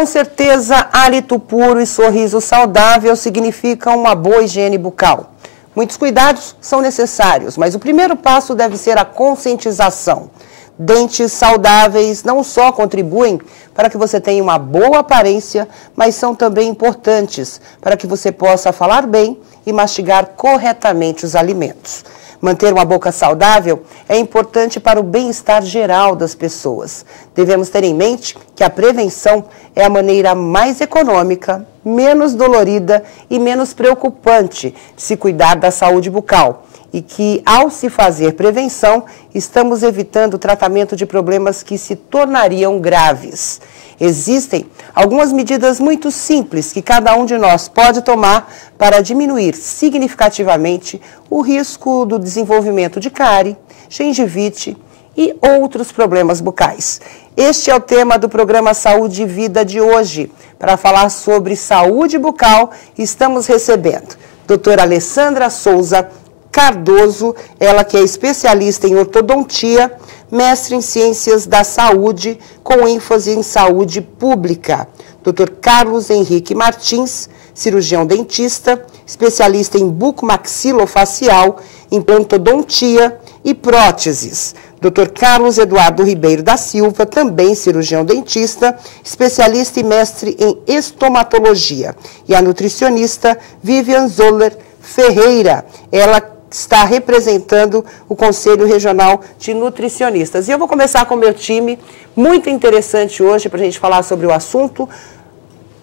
Com certeza, hálito puro e sorriso saudável significam uma boa higiene bucal. Muitos cuidados são necessários, mas o primeiro passo deve ser a conscientização. Dentes saudáveis não só contribuem para que você tenha uma boa aparência, mas são também importantes para que você possa falar bem e mastigar corretamente os alimentos. Manter uma boca saudável é importante para o bem-estar geral das pessoas. Devemos ter em mente que a prevenção é a maneira mais econômica, menos dolorida e menos preocupante de se cuidar da saúde bucal. E que, ao se fazer prevenção, estamos evitando o tratamento de problemas que se tornariam graves. Existem algumas medidas muito simples que cada um de nós pode tomar para diminuir significativamente o risco do desenvolvimento de cárie, gengivite e outros problemas bucais. Este é o tema do programa Saúde e Vida de hoje. Para falar sobre saúde bucal, estamos recebendo a doutora Alessandra Souza Cardoso, ela que é especialista em ortodontia, mestre em ciências da saúde, com ênfase em saúde pública. Dr. Carlos Henrique Martins, cirurgião dentista, especialista em bucomaxilofacial, implantodontia e próteses. Dr. Carlos Eduardo Ribeiro da Silva, também cirurgião dentista, especialista e mestre em estomatologia. E a nutricionista Vivian Zoller Ferreira, ela está representando o Conselho Regional de Nutricionistas. E eu vou começar com o meu time, muito interessante hoje para a gente falar sobre o assunto.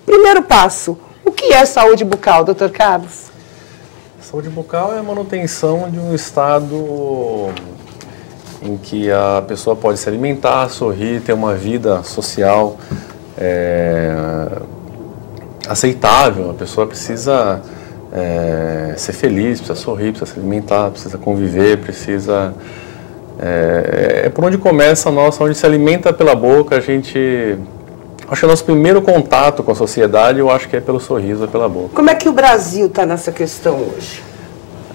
Primeiro passo, o que é saúde bucal, Dr. Carlos? Saúde bucal é a manutenção de um estado em que a pessoa pode se alimentar, sorrir, ter uma vida social aceitável. A pessoa precisa ser feliz, precisa sorrir, precisa se alimentar, precisa conviver, precisa... É por onde começa a nossa, onde se alimenta pela boca, a gente... Acho que o nosso primeiro contato com a sociedade, eu acho que é pelo sorriso, é pela boca. Como é que o Brasil está nessa questão hoje?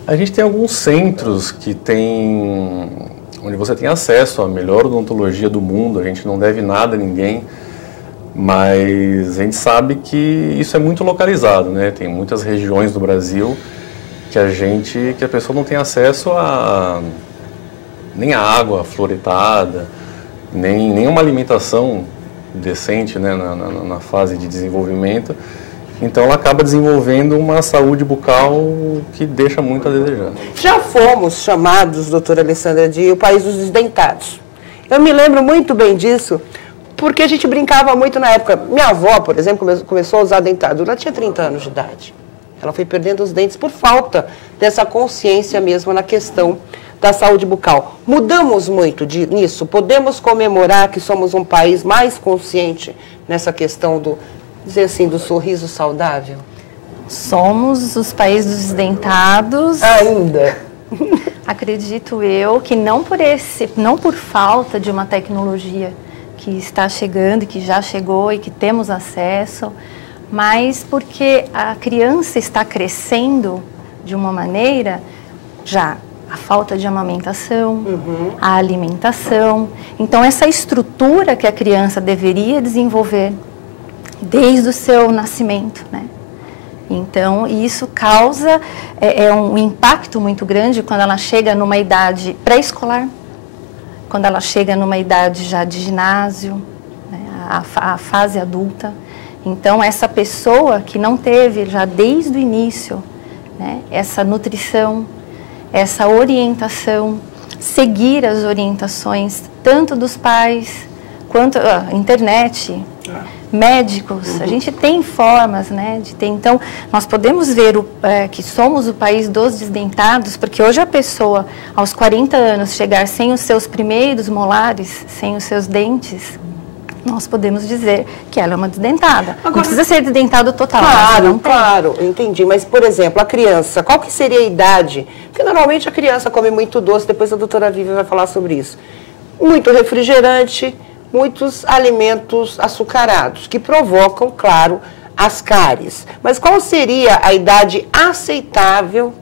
A gente tem alguns centros que onde você tem acesso à melhor odontologia do mundo, a gente não deve nada a ninguém, mas a gente sabe que isso é muito localizado, né? Tem muitas regiões do Brasil que a pessoa não tem acesso nem a água fluoretada, nem uma alimentação decente, né, na fase de desenvolvimento. Então ela acaba desenvolvendo uma saúde bucal que deixa muito a desejar. Já fomos chamados, doutora Alessandra, de o país dos desdentados. Eu me lembro muito bem disso, porque a gente brincava muito na época. Minha avó, por exemplo, começou a usar dentadura, ela tinha 30 anos de idade. Ela foi perdendo os dentes por falta dessa consciência mesmo na questão da saúde bucal. Mudamos muito nisso? Podemos comemorar que somos um país mais consciente nessa questão do sorriso saudável? Somos os países dos desdentados. Ainda? Acredito eu que não por falta de uma tecnologia que está chegando, que já chegou e que temos acesso, mas porque a criança está crescendo de uma maneira, já a falta de amamentação, a alimentação. Então, essa estrutura que a criança deveria desenvolver desde o seu nascimento, né? Então, isso causa um impacto muito grande quando ela chega numa idade pré-escolar, quando ela chega numa idade já de ginásio, né, a fase adulta. Então, essa pessoa que não teve já desde o início, né, essa nutrição, essa orientação, seguir as orientações, tanto dos pais, quanto a internet, médicos, a gente tem formas, né, de ter. Então, nós podemos ver que somos o país dos desdentados, porque hoje a pessoa, aos 40 anos, chegar sem os seus primeiros molares, sem os seus dentes, nós podemos dizer que ela é uma desdentada. Agora, não precisa ser desdentado total. Claro, entendi. Mas, por exemplo, a criança, qual que seria a idade? Porque normalmente a criança come muito doce, depois a doutora Vivian vai falar sobre isso. Muito refrigerante, muitos alimentos açucarados, que provocam, claro, as cáries. Mas qual seria a idade aceitável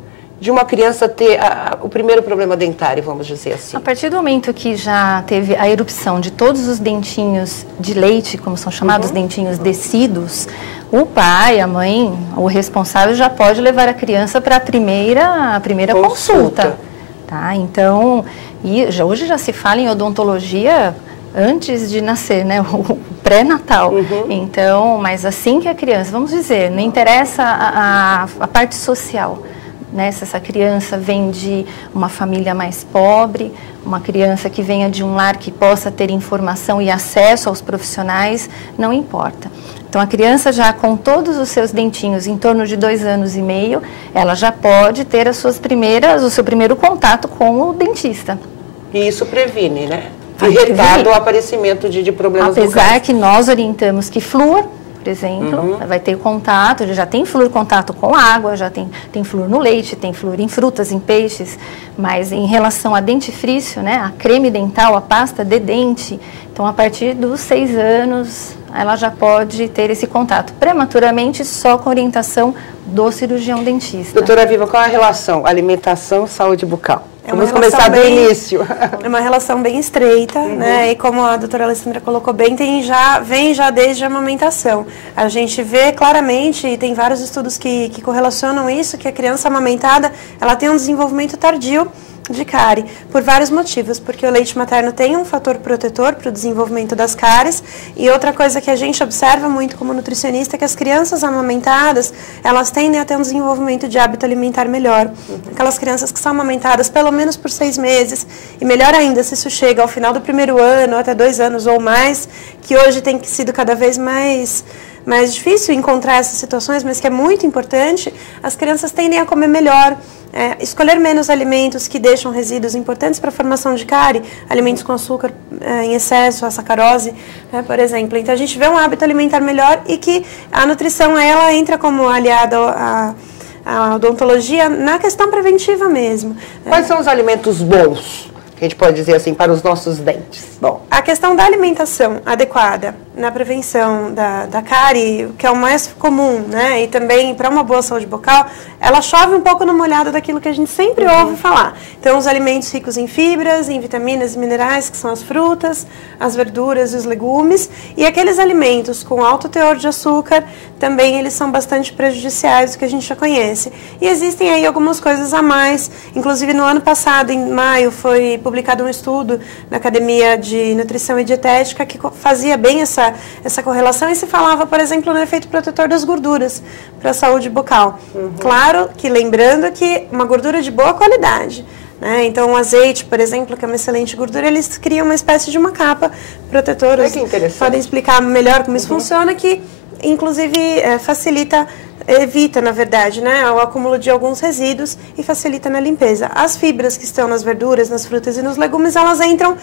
de uma criança ter o primeiro problema dentário, vamos dizer assim? A partir do momento que já teve a erupção de todos os dentinhos de leite, como são chamados dentinhos descidos, o pai, a mãe, o responsável já pode levar a criança para a primeira consulta. Tá? Então, hoje já se fala em odontologia antes de nascer, né? O pré-natal. Então, mas assim que a criança, vamos dizer, não interessa a parte social. Né, se essa criança vem de uma família mais pobre, uma criança que venha de um lar que possa ter informação e acesso aos profissionais, não importa. Então, a criança já com todos os seus dentinhos em torno de 2 anos e meio, ela já pode ter o seu primeiro contato com o dentista. E isso previne, né? E retarda o aparecimento de problemas Apesar bucais. que nós orientamos que flúor, por exemplo, vai ter contato, já tem flúor contato com água, já tem flúor no leite, tem flúor em frutas, em peixes, mas em relação a dentifrício, né, a creme dental, a pasta de dente, então a partir dos 6 anos ela já pode ter esse contato, prematuramente só com orientação do cirurgião dentista. Doutora Viva, qual é a relação alimentação e saúde bucal? Vamos começar do início. É uma relação bem estreita, né? E como a doutora Alessandra colocou bem, vem já desde a amamentação. A gente vê claramente, e tem vários estudos que correlacionam isso, que a criança amamentada, ela tem um desenvolvimento tardio de cárie, por vários motivos, porque o leite materno tem um fator protetor para o desenvolvimento das cáries, e outra coisa que a gente observa muito como nutricionista é que as crianças amamentadas, elas tendem a ter um desenvolvimento de hábito alimentar melhor. Aquelas crianças que são amamentadas pelo menos por 6 meses, e melhor ainda se isso chega ao final do primeiro ano, até 2 anos ou mais, que hoje tem sido cada vez mais difícil encontrar essas situações, mas que é muito importante, as crianças tendem a comer melhor, escolher menos alimentos que deixam resíduos importantes para a formação de cárie, alimentos com açúcar em excesso, a sacarose, né, por exemplo. Então a gente vê um hábito alimentar melhor e que a nutrição ela entra como aliada à odontologia na questão preventiva mesmo. Quais são os alimentos bons, que a gente pode dizer assim, para os nossos dentes? Bom, a questão da alimentação adequada na prevenção da cárie, que é o mais comum, né, e também para uma boa saúde bucal, ela chove um pouco no molhado daquilo que a gente sempre ouve falar. Então, os alimentos ricos em fibras, em vitaminas e minerais, que são as frutas, as verduras e os legumes, e aqueles alimentos com alto teor de açúcar, também eles são bastante prejudiciais, do que a gente já conhece. E existem aí algumas coisas a mais, inclusive no ano passado, em maio, foi publicado um estudo na Academia de Nutrição e Dietética que fazia bem essa correlação e se falava, por exemplo, no efeito protetor das gorduras para a saúde bucal. Claro que lembrando que uma gordura de boa qualidade, né? Então o azeite, por exemplo, que é uma excelente gordura, eles criam uma espécie de uma capa protetora. Que interessante. Podem explicar melhor como isso funciona, que inclusive evita, na verdade, né, o acúmulo de alguns resíduos e facilita na limpeza. As fibras que estão nas verduras, nas frutas e nos legumes, elas entram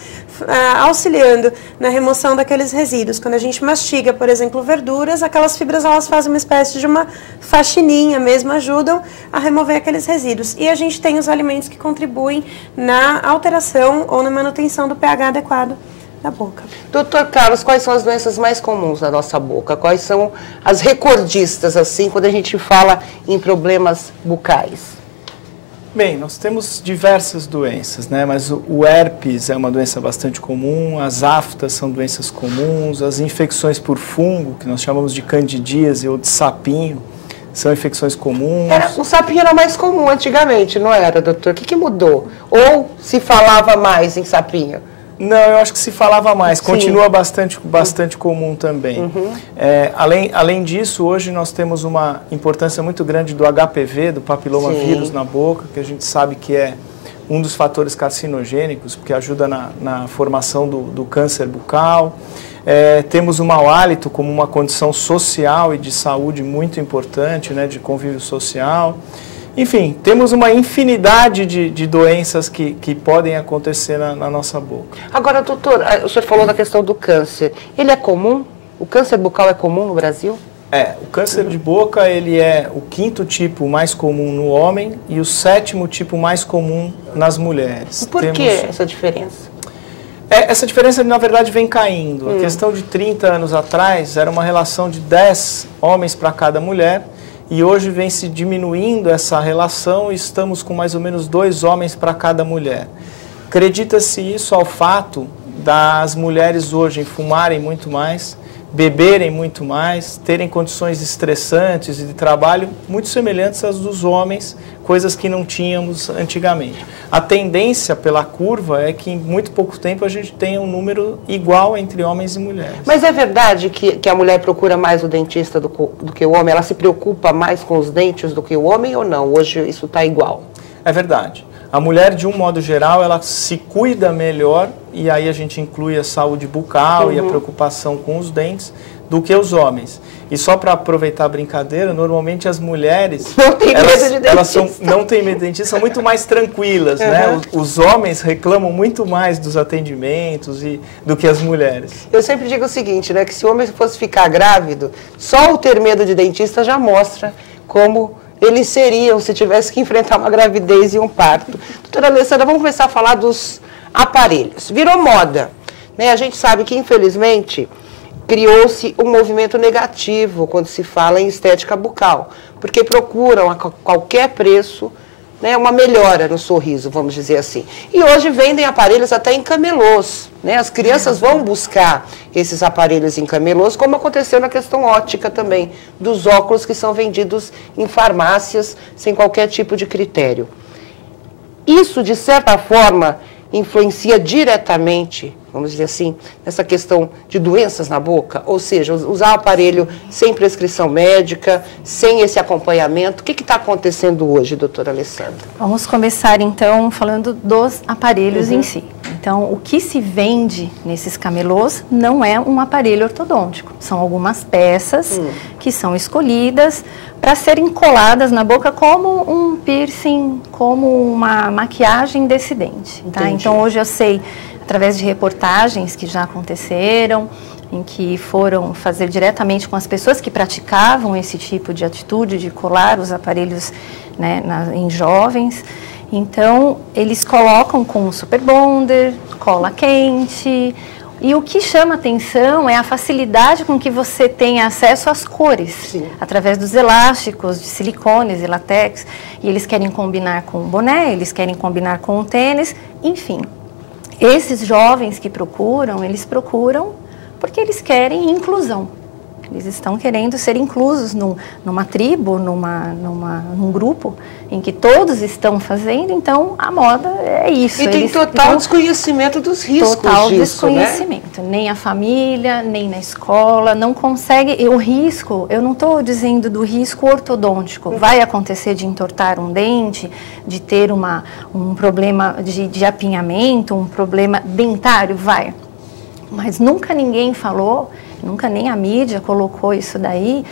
auxiliando na remoção daqueles resíduos. Quando a gente mastiga, por exemplo, verduras, aquelas fibras elas fazem uma espécie de uma faxininha mesmo, ajudam a remover aqueles resíduos. E a gente tem os alimentos que contribuem na alteração ou na manutenção do pH adequado da boca. Doutor Carlos, quais são as doenças mais comuns na nossa boca? Quais são as recordistas, assim, quando a gente fala em problemas bucais? Bem, nós temos diversas doenças, né? Mas o herpes é uma doença bastante comum, as aftas são doenças comuns, as infecções por fungo, que nós chamamos de candidíase ou de sapinho, são infecções comuns. O sapinho era mais comum antigamente, não era, doutor? O que mudou? Ou se falava mais em sapinho? Não, eu acho que se falava mais, Sim. Continua bastante comum também. Além disso, hoje nós temos uma importância muito grande do HPV, do papiloma vírus na boca, que a gente sabe que é um dos fatores carcinogênicos, porque ajuda na formação do câncer bucal. Temos o mau hálito como uma condição social e de saúde muito importante, né, de convívio social. Enfim, temos uma infinidade de doenças que podem acontecer na nossa boca. Agora, doutor, o senhor falou da questão do câncer. Ele é comum? O câncer bucal é comum no Brasil? O câncer de boca ele é o 5º tipo mais comum no homem e o 7º tipo mais comum nas mulheres. Por que essa diferença? Essa diferença, na verdade, vem caindo. A questão de 30 anos atrás era uma relação de 10 homens para cada mulher. e hoje vem se diminuindo essa relação e estamos com mais ou menos 2 homens para cada mulher. Acredita-se isso ao fato das mulheres hoje fumarem muito mais, beberem muito mais, terem condições estressantes e de trabalho muito semelhantes às dos homens, coisas que não tínhamos antigamente. A tendência pela curva é que em muito pouco tempo a gente tenha um número igual entre homens e mulheres. Mas é verdade que a mulher procura mais o dentista do que o homem? Ela se preocupa mais com os dentes do que o homem ou não? Hoje isso está igual? É verdade. A mulher, de um modo geral, ela se cuida melhor, e aí a gente inclui a saúde bucal e a preocupação com os dentes, do que os homens. E só para aproveitar a brincadeira, normalmente as mulheres não têm medo de dentista. Não têm medo de dentista, são muito mais tranquilas, né? Os homens reclamam muito mais dos atendimentos do que as mulheres. Eu sempre digo o seguinte, né, que se o homem fosse ficar grávido, só o ter medo de dentista já mostra como eles seriam se tivesse que enfrentar uma gravidez e um parto. Doutora Alessandra, vamos começar a falar dos aparelhos. Virou moda, né? A gente sabe que, infelizmente, criou-se um movimento negativo quando se fala em estética bucal, porque procuram a qualquer preço, né, uma melhora no sorriso, vamos dizer assim. E hoje vendem aparelhos até em camelôs, né? As crianças vão buscar esses aparelhos em camelôs, como aconteceu na questão óptica também, dos óculos que são vendidos em farmácias sem qualquer tipo de critério. Isso, de certa forma, influencia diretamente, vamos dizer assim, nessa questão de doenças na boca, ou seja, usar o aparelho sem prescrição médica, sem esse acompanhamento. O que está acontecendo hoje, doutora Alessandra? Vamos começar, então, falando dos aparelhos em si. Então, o que se vende nesses camelôs não é um aparelho ortodôntico. São algumas peças que são escolhidas para serem coladas na boca como um piercing, como uma maquiagem desse dente. Tá? Então, hoje eu sei, através de reportagens que já aconteceram, em que foram fazer diretamente com as pessoas que praticavam esse tipo de atitude de colar os aparelhos, né, em jovens. Então, eles colocam com super bonder, cola quente, e o que chama atenção é a facilidade com que você tem acesso às cores, através dos elásticos de silicones e látex, e eles querem combinar com o boné, eles querem combinar com o tênis, enfim. Esses jovens que procuram, eles procuram porque eles querem inclusão. Eles estão querendo ser inclusos numa tribo, num grupo em que todos estão fazendo, então a moda é isso. E tem total desconhecimento dos riscos total disso, desconhecimento. Né? Nem a família, nem na escola, não consegue. O risco, eu não estou dizendo do risco ortodôntico. Vai acontecer de entortar um dente, de ter um problema de apinhamento, um problema dentário, vai. Mas nunca ninguém falou, nunca nem a mídia colocou isso daí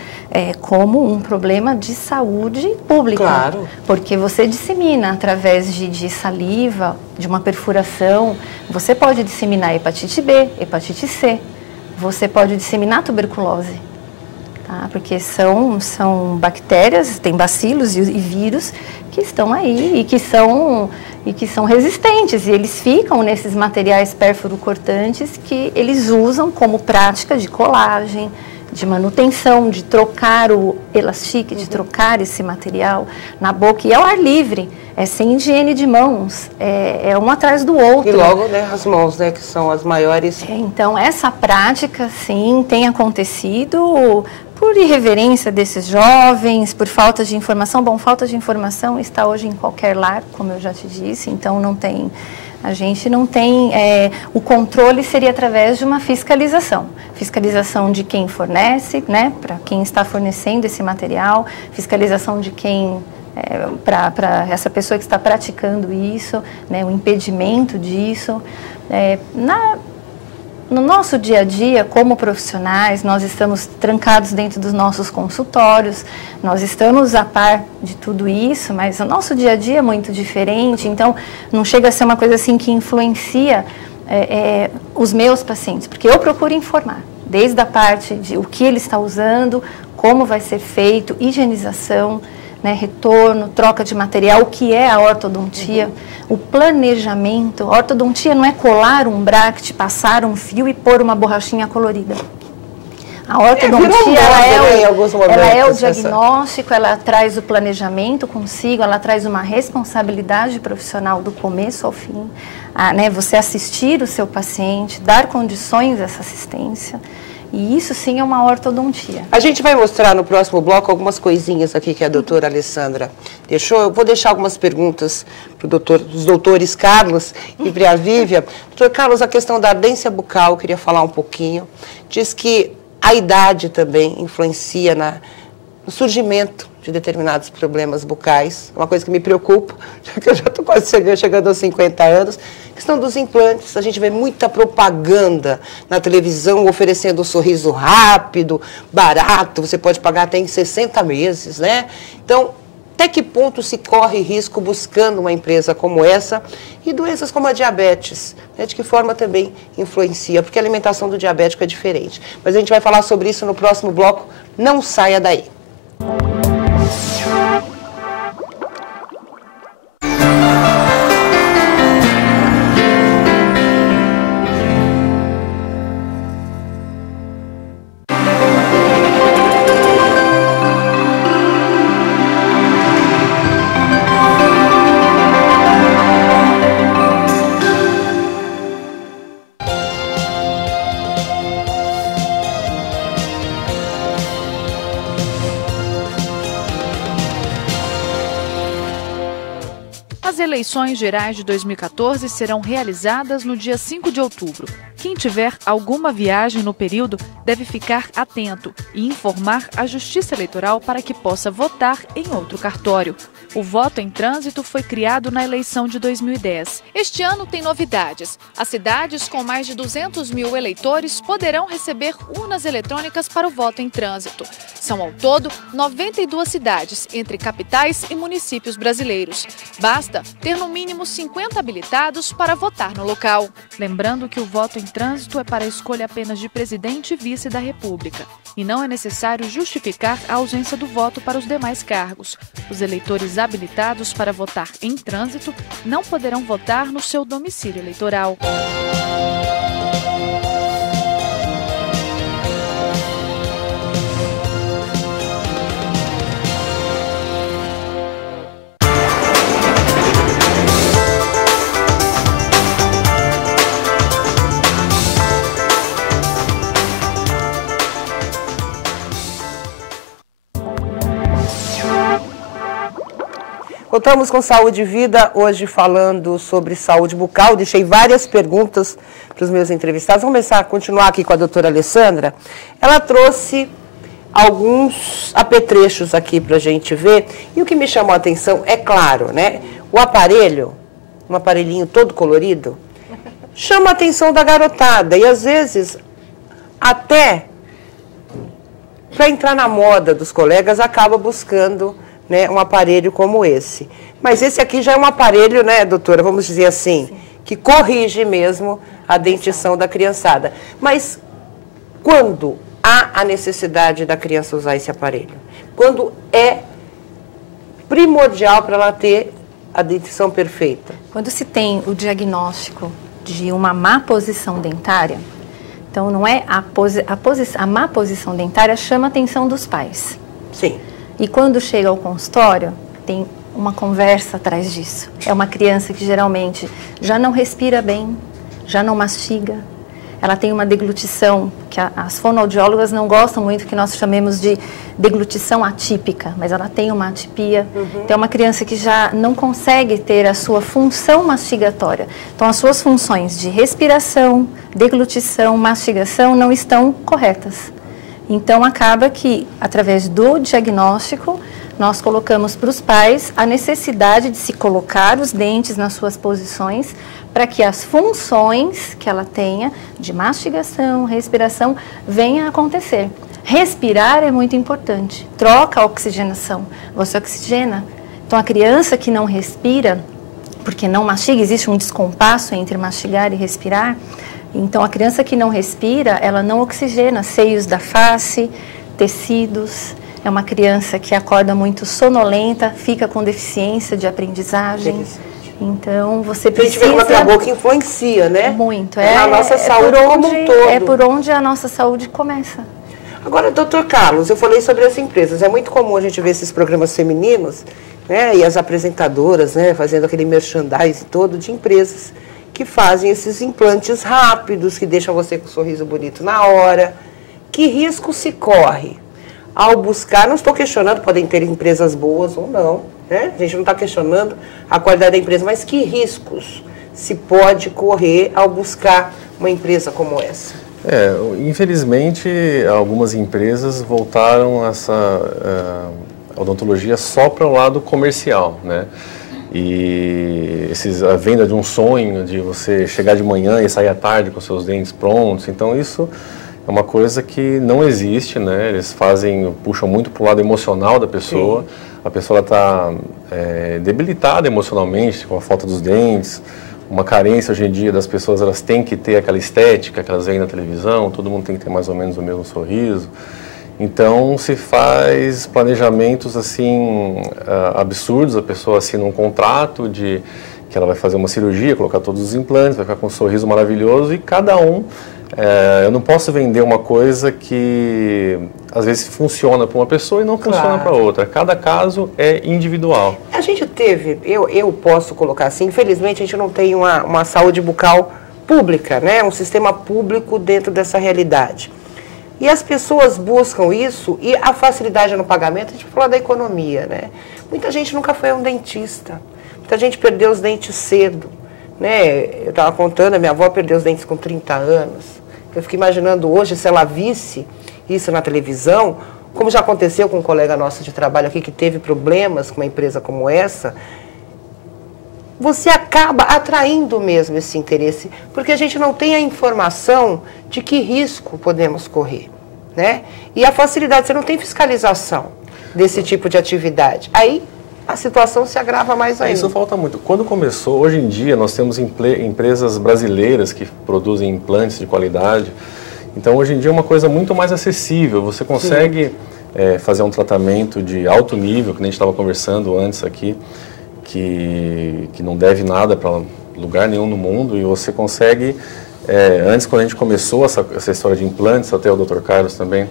como um problema de saúde pública. Claro. Porque você dissemina através de saliva, de uma perfuração, você pode disseminar hepatite B, hepatite C, você pode disseminar tuberculose. Tá? Porque são bactérias, tem bacilos e vírus que estão aí e que são resistentes, e eles ficam nesses materiais pérfuro-cortantes que eles usam como prática de colagem, de manutenção, de trocar o elastique, de trocar esse material na boca, e ao ar livre, sem higiene de mãos, é um atrás do outro. E logo, né, as mãos, né, que são as maiores. Então, essa prática, sim, tem acontecido por irreverência desses jovens, por falta de informação. Bom, falta de informação está hoje em qualquer lar, como eu já te disse, então a gente não tem, o controle seria através de uma fiscalização. Fiscalização de quem fornece, né, para quem está fornecendo esse material, fiscalização de quem, para essa pessoa que está praticando isso, né, o impedimento disso. No nosso dia a dia, como profissionais, nós estamos trancados dentro dos nossos consultórios, nós estamos a par de tudo isso, mas o nosso dia a dia é muito diferente, então não chega a ser uma coisa assim que influencia os meus pacientes, porque eu procuro informar, desde a parte de o que ele está usando, como vai ser feito, higienização, né, retorno, troca de material, o que é a ortodontia, o planejamento. A ortodontia não é colar um bract, passar um fio e pôr uma borrachinha colorida. A ortodontia, ela é o essa. diagnóstico, ela traz o planejamento consigo, ela traz uma responsabilidade profissional do começo ao fim, né? Você assistir o seu paciente, dar condições a essa assistência. E isso sim é uma ortodontia. A gente vai mostrar no próximo bloco algumas coisinhas aqui que a doutora Alessandra deixou. Eu vou deixar algumas perguntas para dos doutores Carlos e para a Vívia. Doutor Carlos, a questão da ardência bucal, eu queria falar um pouquinho. Diz que a idade também influencia no surgimento de determinados problemas bucais. É uma coisa que me preocupa, porque eu já estou quase chegando aos 50 anos. A questão dos implantes, a gente vê muita propaganda na televisão oferecendo um sorriso rápido, barato, você pode pagar até em 60 meses, né? Então, até que ponto se corre risco buscando uma empresa como essa e doenças como a diabetes, né? De que forma também influencia, porque a alimentação do diabético é diferente. Mas a gente vai falar sobre isso no próximo bloco, não saia daí. As eleições gerais de 2014 serão realizadas no dia 5 de outubro. Quem tiver alguma viagem no período deve ficar atento e informar a Justiça Eleitoral para que possa votar em outro cartório. O voto em trânsito foi criado na eleição de 2010. Este ano tem novidades. As cidades com mais de 200 mil eleitores poderão receber urnas eletrônicas para o voto em trânsito. São ao todo 92 cidades, entre capitais e municípios brasileiros. Basta ter no mínimo 50 habilitados para votar no local. Lembrando que o voto em trânsito é para a escolha apenas de presidente e vice da República. E não é necessário justificar a ausência do voto para os demais cargos. Os eleitores habilitados para votar em trânsito não poderão votar no seu domicílio eleitoral. Voltamos com Saúde e Vida, hoje falando sobre saúde bucal. Deixei várias perguntas para os meus entrevistados. Vamos continuar aqui com a doutora Alessandra. Ela trouxe alguns apetrechos aqui para a gente ver. E o que me chamou a atenção é claro, né? O aparelho, um aparelhinho todo colorido, chama a atenção da garotada. E às vezes, até para entrar na moda dos colegas, acaba buscando, né, um aparelho como esse. Mas esse aqui já é um aparelho, né, doutora, vamos dizer assim, que corrige mesmo a dentição da criançada. Mas quando há a necessidade da criança usar esse aparelho? Quando é primordial para ela ter a dentição perfeita? Quando se tem o diagnóstico de uma má posição dentária, então não é a má posição dentária chama a atenção dos pais. Sim. E quando chega ao consultório, tem uma conversa atrás disso. É uma criança que geralmente já não respira bem, já não mastiga. Ela tem uma deglutição, que as fonoaudiólogas não gostam muito, que nós chamemos de deglutição atípica, mas ela tem uma atipia. Então, é uma criança que já não consegue ter a sua função mastigatória. Então, as suas funções de respiração, deglutição, mastigação não estão corretas. Então, acaba que, através do diagnóstico, nós colocamos para os pais a necessidade de se colocar os dentes nas suas posições para que as funções que ela tenha de mastigação, respiração, venham a acontecer. Respirar é muito importante. Troca a oxigenação. Você oxigena. Então, a criança que não respira, porque não mastiga, existe um descompasso entre mastigar e respirar. Então, a criança que não respira, ela não oxigena seios da face, tecidos. É uma criança que acorda muito sonolenta, fica com deficiência de aprendizagem. Então, você precisa... A gente vê como a boca influencia, né? Muito. A nossa saúde como um todo. É por onde a nossa saúde começa. Agora, doutor Carlos, eu falei sobre as empresas. É muito comum a gente ver esses programas femininos, né, e as apresentadoras, né, fazendo aquele merchandising todo de empresas que fazem esses implantes rápidos, que deixam você com um sorriso bonito na hora. Que risco se corre ao buscar? Não estou questionando, podem ter empresas boas ou não, né? A gente não está questionando a qualidade da empresa, mas que riscos se pode correr ao buscar uma empresa como essa? Infelizmente, algumas empresas voltaram essa odontologia só para o lado comercial, né? E a venda de um sonho, de você chegar de manhã e sair à tarde com seus dentes prontos, então isso é uma coisa que não existe, né? Eles puxam muito para o lado emocional da pessoa. Sim. A pessoa está debilitada emocionalmente com a falta dos dentes. Uma carência hoje em dia das pessoas, elas têm que ter aquela estética que elas veem na televisão, todo mundo tem que ter mais ou menos o mesmo sorriso. Então se faz planejamentos assim absurdos, a pessoa assina um contrato de que ela vai fazer uma cirurgia, colocar todos os implantes, vai ficar com um sorriso maravilhoso e cada um... eu não posso vender uma coisa que às vezes funciona para uma pessoa e não funciona para outra. Cada caso é individual. A gente teve, eu posso colocar assim, infelizmente a gente não tem uma saúde bucal pública, né? Um sistema público dentro dessa realidade. E as pessoas buscam isso e a facilidade no pagamento, a gente fala da economia, né? Muita gente nunca foi a um dentista, muita gente perdeu os dentes cedo. Né? Eu estava contando, a minha avó perdeu os dentes com 30 anos. Eu fico imaginando hoje, se ela visse isso na televisão, como já aconteceu com um colega nosso de trabalho aqui que teve problemas com uma empresa como essa, você acaba atraindo mesmo esse interesse, porque a gente não tem a informação de que risco podemos correr, né? E a facilidade, você não tem fiscalização desse tipo de atividade. Aí a situação se agrava mais ainda. Isso falta muito. Quando começou, hoje em dia, nós temos empresas brasileiras que produzem implantes de qualidade. Então, hoje em dia é uma coisa muito mais acessível. Você consegue fazer um tratamento de alto nível, que a gente estava conversando antes aqui, que não deve nada para lugar nenhum no mundo. E você consegue, antes quando a gente começou essa história de implantes, até o Dr. Carlos também,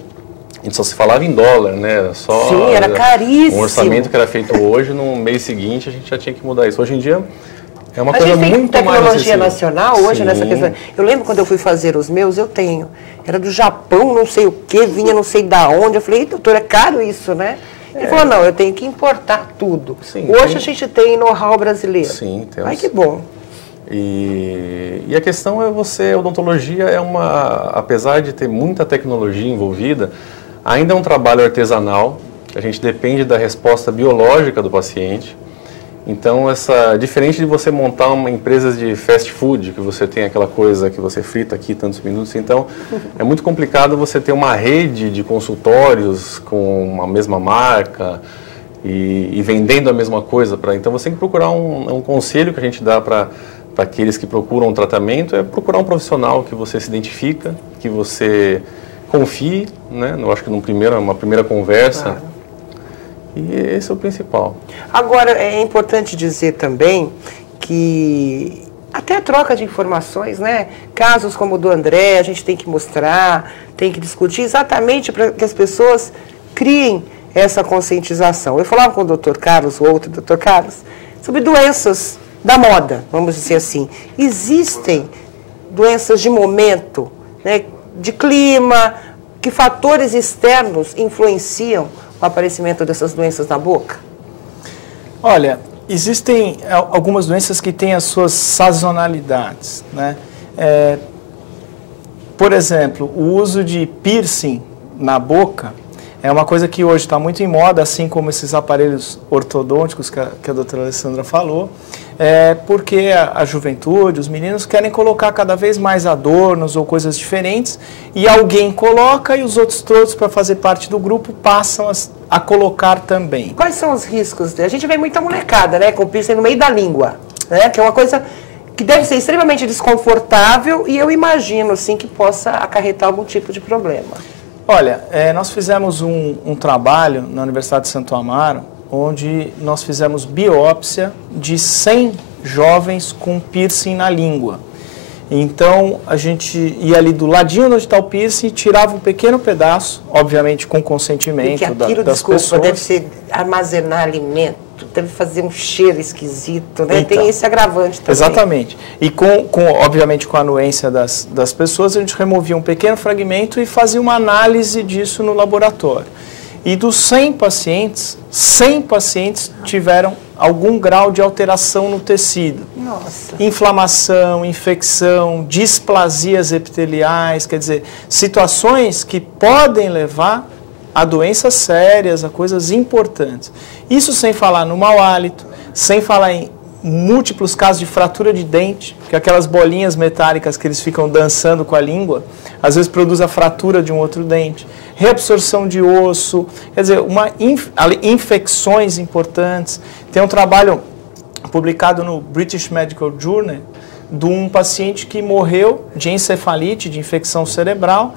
a gente só se falava em dólar, né? Sim, era caríssimo. Um orçamento que era feito hoje, no mês seguinte, a gente já tinha que mudar isso. Hoje em dia, é uma coisa muito mais tecnologia nacional hoje. Sim. Nessa questão. Eu lembro quando eu fui fazer os meus, era do Japão, não sei o que, vinha não sei da onde. Eu falei, doutor, é caro isso, né? Ele falou, não, eu tenho que importar tudo. Sim, hoje a gente tem know-how brasileiro. Sim, temos. Ai, que bom. E a questão é odontologia apesar de ter muita tecnologia envolvida, ainda é um trabalho artesanal, a gente depende da resposta biológica do paciente. Então, diferente de você montar uma empresa de fast food, que você tem aquela coisa que você frita aqui tantos minutos, então é muito complicado você ter uma rede de consultórios com a mesma marca e vendendo a mesma coisa. Então, você tem que procurar um conselho que a gente dá para aqueles que procuram um tratamento, é procurar um profissional que você se identifica, que você confie, né? Eu acho que uma primeira conversa, claro. E esse é o principal. Agora, é importante dizer também que até a troca de informações, né? Casos como o do André, a gente tem que mostrar, tem que discutir exatamente para que as pessoas criem essa conscientização. Eu falava com o Dr. Carlos, o outro Dr. Carlos, sobre doenças da moda, vamos dizer assim. Existem doenças de momento, né? De clima, que fatores externos influenciam o aparecimento dessas doenças na boca? Olha, existem algumas doenças que têm as suas sazonalidades, né? Por exemplo, o uso de piercing na boca é uma coisa que hoje está muito em moda, assim como esses aparelhos ortodônticos que a doutora Alessandra falou, porque a juventude, os meninos querem colocar cada vez mais adornos ou coisas diferentes, e alguém coloca e os outros todos, para fazer parte do grupo, passam a colocar também. Quais são os riscos? A gente vê muita molecada, né, com piercing no meio da língua, né, que é uma coisa que deve ser extremamente desconfortável e eu imagino, assim, que possa acarretar algum tipo de problema. Olha, nós fizemos um trabalho na Universidade de Santo Amaro, onde nós fizemos biópsia de 100 jovens com piercing na língua. Então, a gente ia ali do ladinho onde está o piercing, tirava um pequeno pedaço, obviamente com consentimento das pessoas. Deve ser armazenar alimento, deve fazer um cheiro esquisito, né? Então, tem esse agravante também. Exatamente. E obviamente com a anuência das pessoas, a gente removia um pequeno fragmento e fazia uma análise disso no laboratório. E dos 100 pacientes tiveram algum grau de alteração no tecido. Nossa. Inflamação, infecção, displasias epiteliais, quer dizer, situações que podem levar a doenças sérias, a coisas importantes. Isso sem falar no mau hálito, sem falar em múltiplos casos de fratura de dente, que aquelas bolinhas metálicas que eles ficam dançando com a língua, às vezes produz a fratura de um outro dente, reabsorção de osso, quer dizer, infecções importantes. Tem um trabalho publicado no British Medical Journal de um paciente que morreu de encefalite, de infecção cerebral,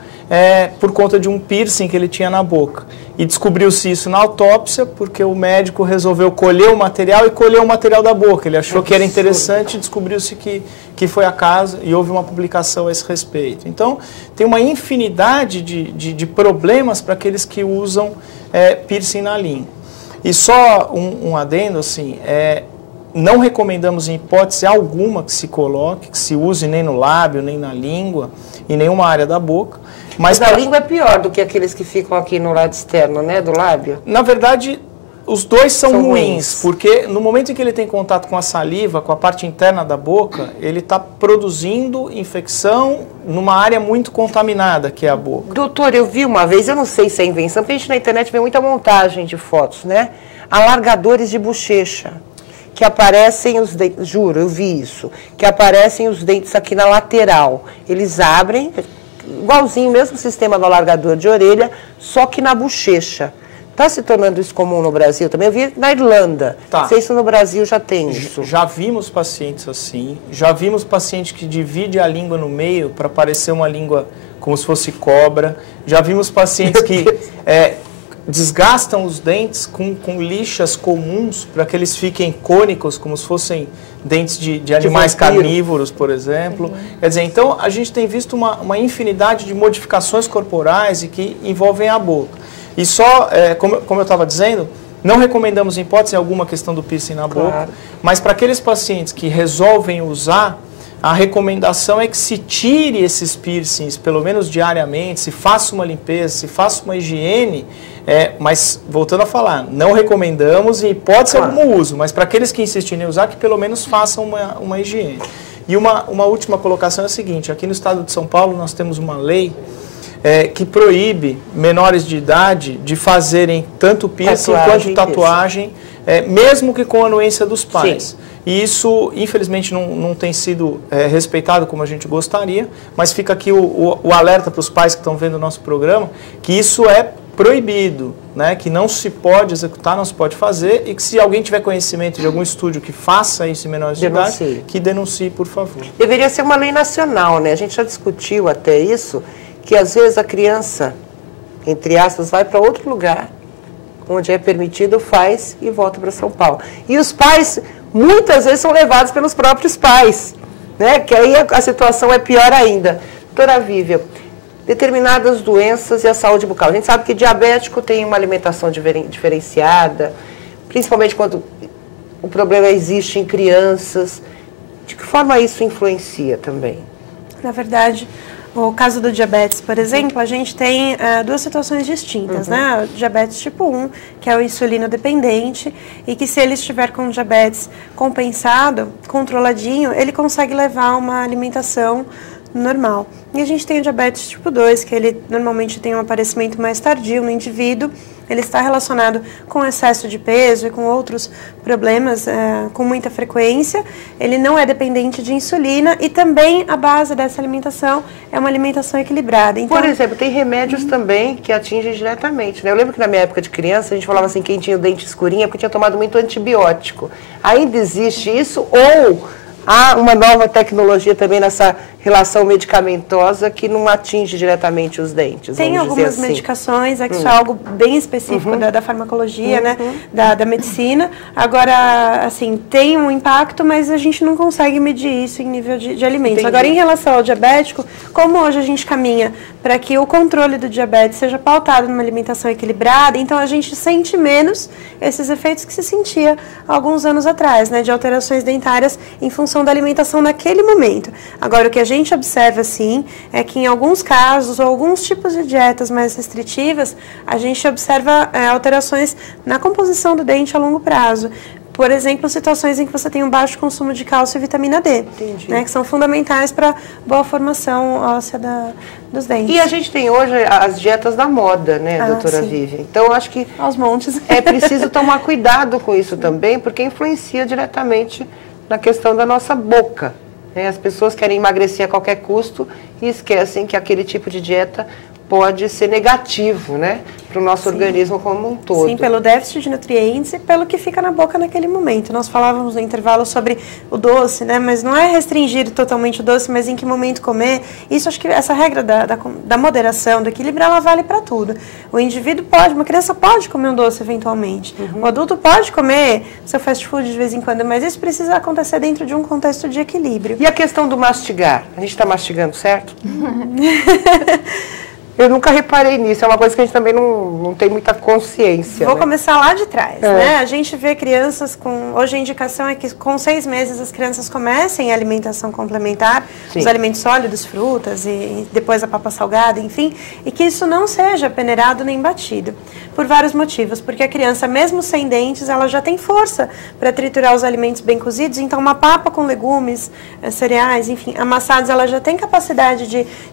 por conta de um piercing que ele tinha na boca. E descobriu-se isso na autópsia, porque o médico resolveu colher o material e colher o material da boca. Ele achou que era interessante e descobriu-se que foi acaso e houve uma publicação a esse respeito. Então, tem uma infinidade de problemas para aqueles que usam piercing na língua. E só um adendo, assim, não recomendamos em hipótese alguma que se coloque, que se use nem no lábio, nem na língua, em nenhuma área da boca. Mas a língua é pior do que aqueles que ficam aqui no lado externo, né, do lábio? Na verdade, os dois são ruins, porque no momento em que ele tem contato com a saliva, com a parte interna da boca, ele está produzindo infecção numa área muito contaminada, que é a boca. Doutor, eu vi uma vez, eu não sei se é invenção, porque a gente na internet vê muita montagem de fotos, né? Alargadores de bochecha, que aparecem os dentes, juro, eu vi isso, que aparecem os dentes aqui na lateral. Eles abrem, igualzinho, o mesmo sistema do alargador de orelha, só que na bochecha. Está se tornando isso comum no Brasil também? Eu vi na Irlanda. Tá. Não sei se no Brasil já tem isso. Já vimos pacientes assim, já vimos paciente que divide a língua no meio para parecer uma língua como se fosse cobra. Já vimos pacientes que desgastam os dentes com lixas comuns para que eles fiquem cônicos, como se fossem dentes de animais carnívoros, por exemplo. Quer dizer, então a gente tem visto uma infinidade de modificações corporais e que envolvem a boca. E só, como eu estava dizendo, não recomendamos em hipótese alguma questão do piercing na boca, mas para aqueles pacientes que resolvem usar, a recomendação é que se tire esses piercings, pelo menos diariamente, se faça uma limpeza, se faça uma higiene, mas voltando a falar, não recomendamos em hipótese algum uso, mas para aqueles que insistirem em usar, que pelo menos façam uma higiene. E uma última colocação é a seguinte, aqui no estado de São Paulo nós temos uma lei que proíbe menores de idade de fazerem tanto piercing quanto tatuagem, mesmo que com a anuência dos pais. Sim. E isso, infelizmente, não tem sido respeitado como a gente gostaria, mas fica aqui o alerta para os pais que estão vendo o nosso programa, que isso é proibido, né? Que não se pode executar, não se pode fazer, e que se alguém tiver conhecimento de algum estúdio que faça isso em menores de idade, que denuncie, por favor. Deveria ser uma lei nacional, né? A gente já discutiu até isso, que às vezes a criança, entre aspas, vai para outro lugar, onde é permitido, faz e volta para São Paulo. E os pais, muitas vezes, são levados pelos próprios pais, né? Que aí a situação é pior ainda. Doutora Vívia, determinadas doenças e a saúde bucal. A gente sabe que diabético tem uma alimentação diferenciada, principalmente quando o problema existe em crianças. De que forma isso influencia também? Na verdade, o caso do diabetes, por exemplo, a gente tem duas situações distintas, né? O diabetes tipo 1, que é o insulino dependente, e que se ele estiver com diabetes compensado, controladinho, ele consegue levar uma alimentação normal. E a gente tem o diabetes tipo 2, que ele normalmente tem um aparecimento mais tardio no indivíduo, ele está relacionado com excesso de peso e com outros problemas com muita frequência, ele não é dependente de insulina e também a base dessa alimentação é uma alimentação equilibrada. Então, por exemplo, tem remédios também que atingem diretamente, né? Eu lembro que na minha época de criança a gente falava assim, quem tinha o dente escurinho é porque tinha tomado muito antibiótico. Ainda existe isso ou há uma nova tecnologia também nessa relação medicamentosa que não atinge diretamente os dentes. Tem algumas assim. medicações, é que isso é algo bem específico da farmacologia, né, da medicina. Agora, assim, tem um impacto, mas a gente não consegue medir isso em nível de alimentos. Agora, em relação ao diabético, como hoje a gente caminha para que o controle do diabetes seja pautado numa alimentação equilibrada, então a gente sente menos esses efeitos que se sentia há alguns anos atrás, né, de alterações dentárias em função da alimentação naquele momento. Agora, o que a gente observa, sim, é que em alguns casos, ou alguns tipos de dietas mais restritivas, a gente observa alterações na composição do dente a longo prazo. Por exemplo, situações em que você tem um baixo consumo de cálcio e vitamina D, né, que são fundamentais para boa formação óssea dos dentes. E a gente tem hoje as dietas da moda, né, doutora Vivian? Então, eu acho que aos montes. É preciso tomar cuidado com isso também, porque influencia diretamente na questão da nossa boca. Né? As pessoas querem emagrecer a qualquer custo e esquecem que aquele tipo de dieta pode ser negativo, né, para o nosso organismo como um todo. Sim, pelo déficit de nutrientes e pelo que fica na boca naquele momento. Nós falávamos no intervalo sobre o doce, né, mas não é restringir totalmente o doce, mas em que momento comer. Isso, acho que essa regra da moderação, do equilíbrio, ela vale para tudo. O indivíduo pode, uma criança pode comer um doce eventualmente. O adulto pode comer seu fast food de vez em quando, mas isso precisa acontecer dentro de um contexto de equilíbrio. E a questão do mastigar? A gente está mastigando, certo? Eu nunca reparei nisso, é uma coisa que a gente também não tem muita consciência. Vou começar lá de trás, né? A gente vê crianças com... Hoje a indicação é que com 6 meses as crianças comecem a alimentação complementar, os alimentos sólidos, frutas e depois a papa salgada, enfim, e que isso não seja peneirado nem batido, por vários motivos. Porque a criança, mesmo sem dentes, ela já tem força para triturar os alimentos bem cozidos, então uma papa com legumes, cereais, enfim, amassados, ela já tem capacidade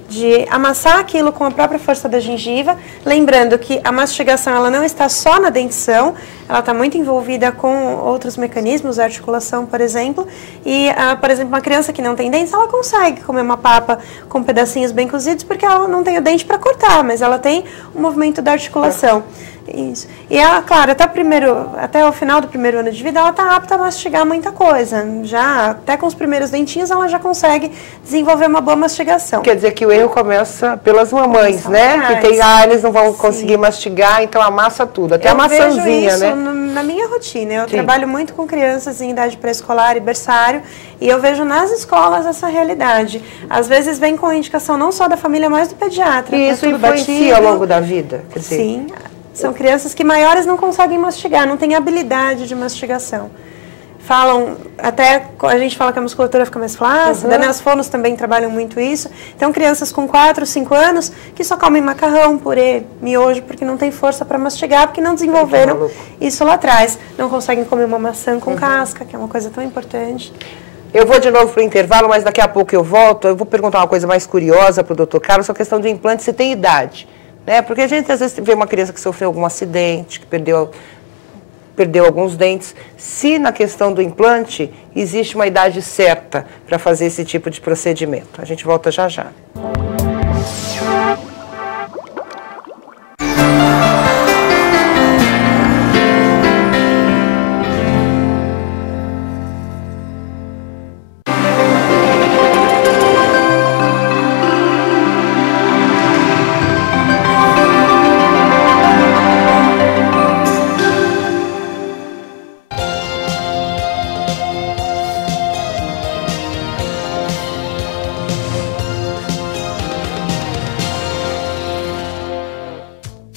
de amassar aquilo com a própria força da gengiva, lembrando que a mastigação ela não está só na dentição, ela está muito envolvida com outros mecanismos, a articulação, por exemplo, e, por exemplo, uma criança que não tem dentes, ela consegue comer uma papa com pedacinhos bem cozidos, porque ela não tem o dente para cortar, mas ela tem o movimento da articulação. Isso. E ela, claro, até o final do primeiro ano de vida, ela está apta a mastigar muita coisa. Já, até com os primeiros dentinhos, ela já consegue desenvolver uma boa mastigação. Quer dizer que o erro começa pelas mamães, né? Que tem, eles não vão conseguir mastigar, então amassa tudo, até a maçãzinha, isso, né? Na minha rotina, eu trabalho muito com crianças em idade pré-escolar e berçário, e eu vejo nas escolas essa realidade. Às vezes vem com a indicação não só da família, mas do pediatra. E isso influencia ao longo da vida? Quer dizer, sim. São crianças que maiores não conseguem mastigar, não têm habilidade de mastigação. Falam, até a gente fala que a musculatura fica mais flácida, né? As fonos também trabalham muito isso. Então, crianças com 4, 5 anos que só comem macarrão, purê, miojo, porque não tem força para mastigar, porque não desenvolveram isso lá atrás. Não conseguem comer uma maçã com casca, que é uma coisa tão importante. Eu vou de novo para o intervalo, mas daqui a pouco eu volto. Eu vou perguntar uma coisa mais curiosa para o Dr. Carlos, a questão de implante, se tem idade. Né? Porque a gente às vezes vê uma criança que sofreu algum acidente, que perdeu alguns dentes. Se na questão do implante existe uma idade certa para fazer esse tipo de procedimento. A gente volta já já.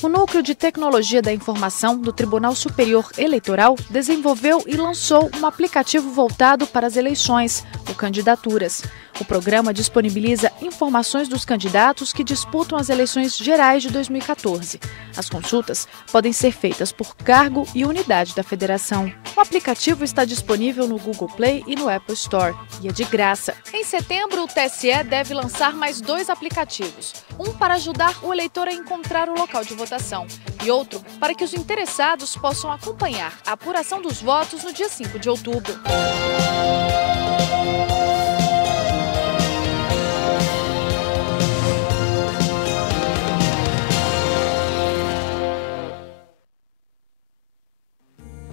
O Núcleo de Tecnologia da Informação do Tribunal Superior Eleitoral desenvolveu e lançou um aplicativo voltado para as eleições, o Candidaturas. O programa disponibiliza informações dos candidatos que disputam as eleições gerais de 2014. As consultas podem ser feitas por cargo e unidade da federação. O aplicativo está disponível no Google Play e no Apple Store e é de graça. Em setembro, o TSE deve lançar mais 2 aplicativos. Um para ajudar o eleitor a encontrar o local de votação e outro para que os interessados possam acompanhar a apuração dos votos no dia 5 de outubro.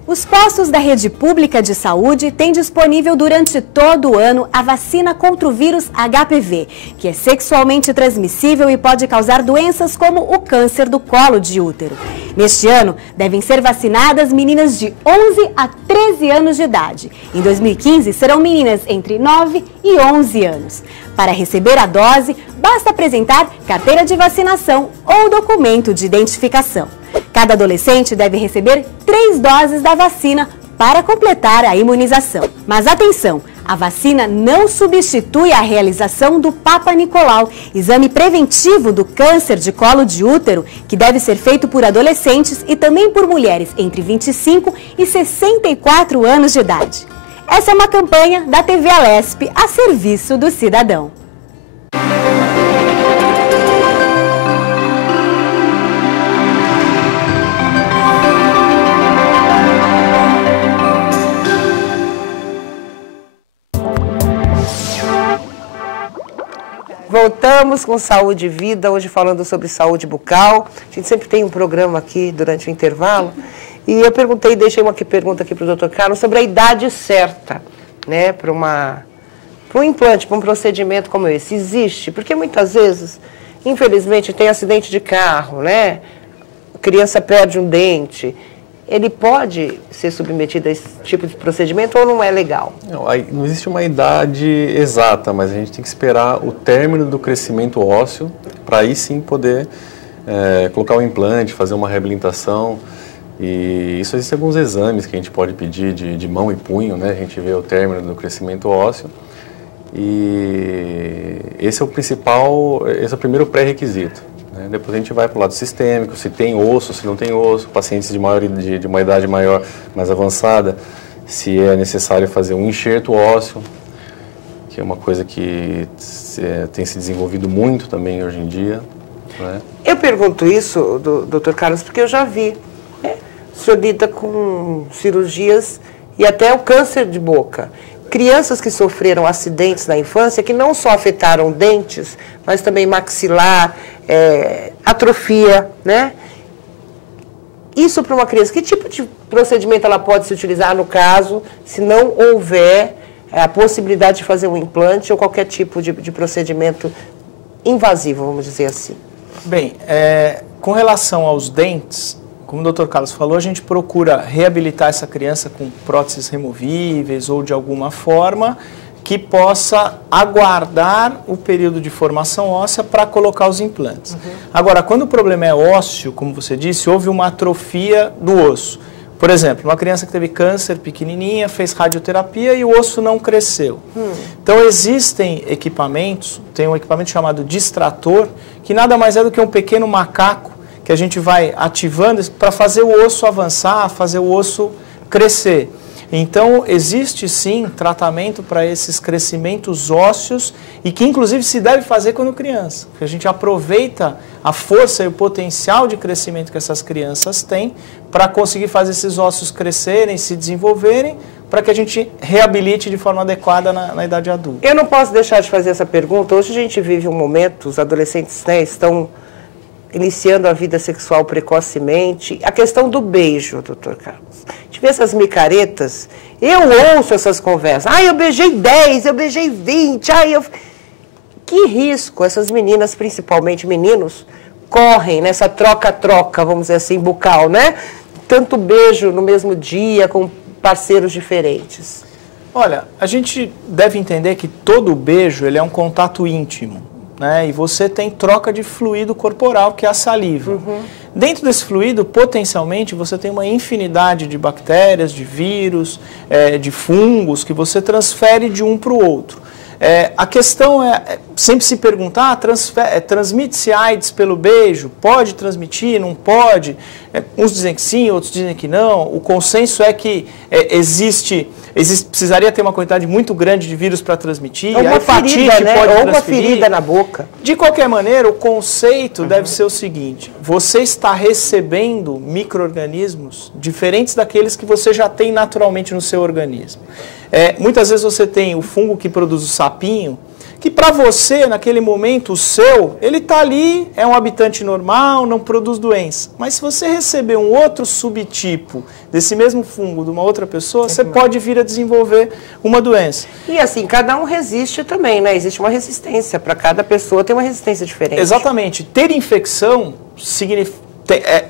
Os Os postos da rede pública de saúde têm disponível durante todo o ano a vacina contra o vírus HPV, que é sexualmente transmissível e pode causar doenças como o câncer do colo de útero. Neste ano, devem ser vacinadas meninas de 11 a 13 anos de idade. Em 2015, serão meninas entre 9 e 11 anos. Para receber a dose, basta apresentar carteira de vacinação ou documento de identificação. Cada adolescente deve receber 3 doses da vacina para completar a imunização. Mas atenção, a vacina não substitui a realização do Papa Nicolau, exame preventivo do câncer de colo de útero, que deve ser feito por adolescentes e também por mulheres entre 25 e 64 anos de idade. Essa é uma campanha da TV Alesp a serviço do cidadão. Voltamos com Saúde e Vida, hoje falando sobre saúde bucal. A gente sempre tem um programa aqui durante o intervalo. E eu perguntei, deixei uma pergunta aqui para o Dr. Carlos sobre a idade certa, né, para um implante, para um procedimento como esse. Existe? Porque muitas vezes, infelizmente, tem acidente de carro, né? A criança perde um dente. Ele pode ser submetido a esse tipo de procedimento ou não é legal? Não existe uma idade exata, mas a gente tem que esperar o término do crescimento ósseo para aí sim poder colocar o implante, fazer uma reabilitação. E isso existem alguns exames que a gente pode pedir de mão e punho, né? A gente vê o término do crescimento ósseo. E esse é o primeiro pré-requisito. Depois a gente vai para o lado sistêmico, se tem osso, se não tem osso, pacientes de uma idade maior, mais avançada, se é necessário fazer um enxerto ósseo, que é uma coisa que tem se desenvolvido muito também hoje em dia. Né? Eu pergunto isso, Dr. Carlos, porque eu já vi. O senhor lida com cirurgias e até o câncer de boca. Crianças que sofreram acidentes na infância que não só afetaram dentes, mas também maxilar, atrofia, né? Isso para uma criança, que tipo de procedimento ela pode se utilizar no caso, se não houver a possibilidade de fazer um implante ou qualquer tipo de procedimento invasivo, vamos dizer assim? Bem, com relação aos dentes, como o Dr. Carlos falou, a gente procura reabilitar essa criança com próteses removíveis ou de alguma forma que possa aguardar o período de formação óssea para colocar os implantes. Uhum. Agora, quando o problema é ósseo, como você disse, houve uma atrofia do osso. Por exemplo, uma criança que teve câncer pequenininha, fez radioterapia e o osso não cresceu. Então, existem equipamentos, tem um equipamento chamado distrator, que nada mais é do que um pequeno macaco que a gente vai ativando para fazer o osso avançar, fazer o osso crescer. Então, existe sim tratamento para esses crescimentos ósseos e que inclusive se deve fazer quando criança. Porque a gente aproveita a força e o potencial de crescimento que essas crianças têm para conseguir fazer esses ossos crescerem, se desenvolverem, para que a gente reabilite de forma adequada na idade adulta. Eu não posso deixar de fazer essa pergunta. Hoje a gente vive um momento, os adolescentes, né, estão iniciando a vida sexual precocemente. A questão do beijo, doutor Carlos. A gente vê essas micaretas, eu ouço essas conversas. Eu beijei 10, eu beijei 20, Que risco essas meninas, principalmente meninos, correm nessa troca-troca, vamos dizer assim, bucal, né? Tanto beijo no mesmo dia, com parceiros diferentes. Olha, a gente deve entender que todo beijo ele é um contato íntimo. Né? E você tem troca de fluido corporal, que é a saliva. Uhum. Dentro desse fluido, potencialmente, você tem uma infinidade de bactérias, de vírus, de fungos, que você transfere de um para o outro. A questão é sempre se perguntar, transmite-se AIDS pelo beijo? Pode transmitir, não pode? Uns dizem que sim, outros dizem que não. O consenso é que precisaria ter uma quantidade muito grande de vírus para transmitir. Ou uma ferida, né? Pode ou uma ferida na boca. De qualquer maneira, o conceito deve ser o seguinte: você está recebendo micro-organismos diferentes daqueles que você já tem naturalmente no seu organismo. Muitas vezes você tem o fungo que produz o sapinho, que para você, naquele momento, o seu, ele está ali, é um habitante normal, não produz doença. Mas se você receber um outro subtipo desse mesmo fungo de uma outra pessoa, você pode vir a desenvolver uma doença. E assim, cada um resiste também, né? Existe uma resistência, para cada pessoa tem uma resistência diferente. Exatamente. Ter infecção significa...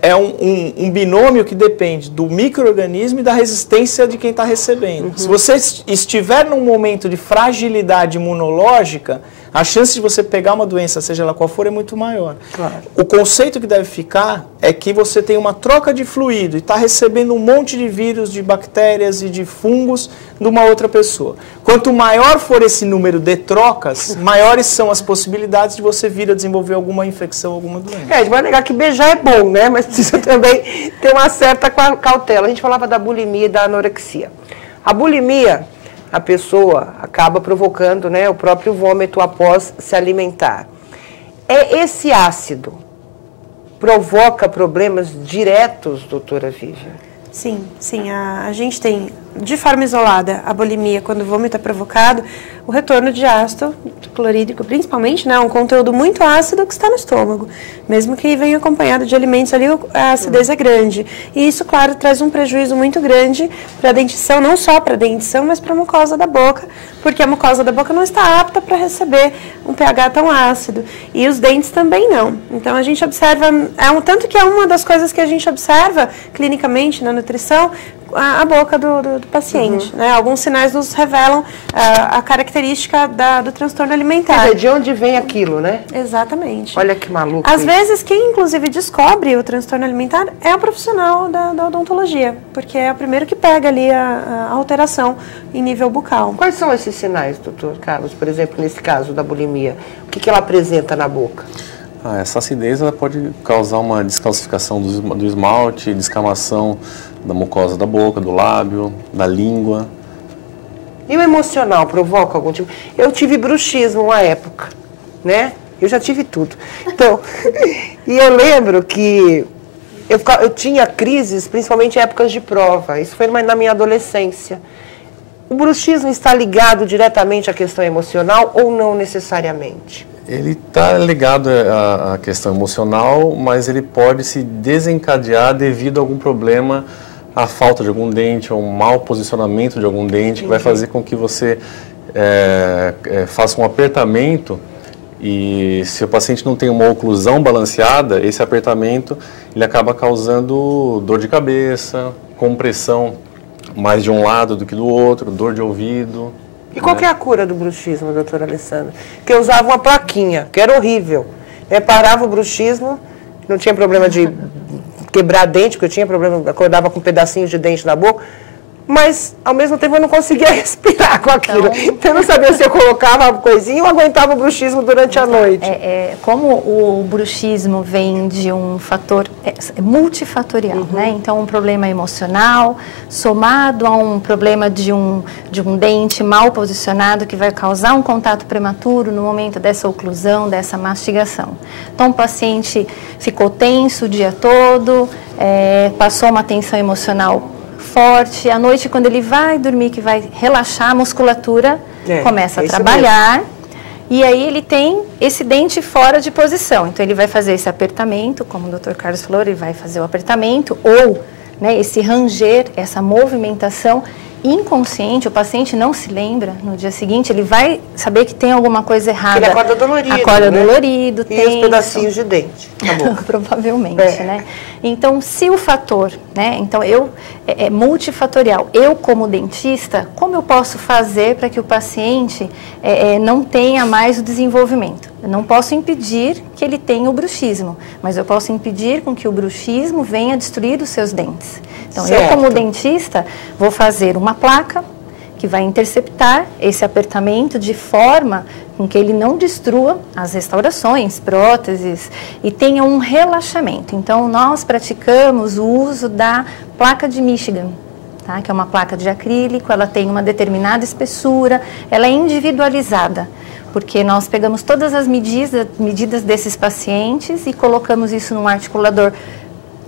É um binômio que depende do micro-organismo e da resistência de quem está recebendo. Se você estiver num momento de fragilidade imunológica, a chance de você pegar uma doença, seja ela qual for, é muito maior. Claro. O conceito que deve ficar é que você tem uma troca de fluido e está recebendo um monte de vírus, de bactérias e de fungos de uma outra pessoa. Quanto maior for esse número de trocas, maiores são as possibilidades de você vir a desenvolver alguma infecção, alguma doença. A gente vai negar que beijar é bom, né? Mas precisa também ter uma certa cautela. A gente falava da bulimia e da anorexia. A bulimia, a pessoa acaba provocando, né, o próprio vômito após se alimentar. Esse ácido provoca problemas diretos, doutora Vivian? Sim, a gente tem, de forma isolada, a bulimia, quando o vômito é provocado, o retorno de ácido clorídrico, principalmente, né, um conteúdo muito ácido que está no estômago. Mesmo que venha acompanhado de alimentos ali, a acidez é grande. E isso, claro, traz um prejuízo muito grande para a dentição, não só para a dentição, mas para a mucosa da boca, porque a mucosa da boca não está apta para receber um pH tão ácido. E os dentes também não. Então, a gente observa, tanto que é uma das coisas que a gente observa clinicamente na nutrição, a boca do paciente. Né? Alguns sinais nos revelam a característica do transtorno alimentar. Quer dizer, de onde vem aquilo, né? Exatamente. Olha que maluco. Às vezes, quem inclusive descobre o transtorno alimentar é o profissional da odontologia, porque é o primeiro que pega ali a alteração em nível bucal. Quais são esses sinais, doutor Carlos, por exemplo, nesse caso da bulimia? O que ela apresenta na boca? Essa acidez ela pode causar uma descalcificação do esmalte, descamação da mucosa da boca, do lábio, da língua. E o emocional provoca algum tipo? Eu tive bruxismo uma época, né? Eu já tive tudo. Então, e eu lembro que eu tinha crises, principalmente em épocas de prova. Isso foi na minha adolescência. O bruxismo está ligado diretamente à questão emocional ou não necessariamente? Ele está ligado à questão emocional, mas ele pode se desencadear devido a algum problema, à falta de algum dente, a um mau posicionamento de algum dente, que vai fazer com que você faça um apertamento e se o paciente não tem uma oclusão balanceada, esse apertamento ele acaba causando dor de cabeça, compressão mais de um lado do que do outro, dor de ouvido. E qual que é a cura do bruxismo, doutora Alessandra? Que eu usava uma plaquinha, que era horrível. Parava o bruxismo, não tinha problema de quebrar dente, porque eu tinha problema, acordava com pedacinhos de dente na boca, mas ao mesmo tempo eu não conseguia respirar com aquilo. Então eu não sabia se eu colocava uma coisinha ou aguentava o bruxismo durante a noite. Como o bruxismo vem de um fator multifatorial, né? Então um problema emocional somado a um problema de um dente mal posicionado que vai causar um contato prematuro no momento dessa oclusão, dessa mastigação. Então o paciente ficou tenso o dia todo, passou uma tensão emocional forte, à noite quando ele vai dormir, que vai relaxar, a musculatura começa a trabalhar e aí ele tem esse dente fora de posição. Então ele vai fazer esse apertamento, como o Dr. Carlos falou, ele vai fazer o apertamento ou, né, esse ranger, essa movimentação inconsciente, o paciente não se lembra, no dia seguinte ele vai saber que tem alguma coisa errada. Ele acorda dolorido, acorda dolorido, e tem os pedacinhos de dente. Provavelmente, né? Então, se o fator, né? Então, é multifatorial. Eu, como dentista, como eu posso fazer para que o paciente não tenha mais o desenvolvimento? Eu não posso impedir que ele tenha o bruxismo, mas eu posso impedir com que o bruxismo venha destruir os seus dentes. Então, eu, como dentista, vou fazer uma placa que vai interceptar esse apertamento de forma com que ele não destrua as restaurações, próteses e tenha um relaxamento. Então, nós praticamos o uso da placa de Michigan, tá? Que é uma placa de acrílico, ela tem uma determinada espessura, ela é individualizada, porque nós pegamos todas as medidas desses pacientes e colocamos isso num articulador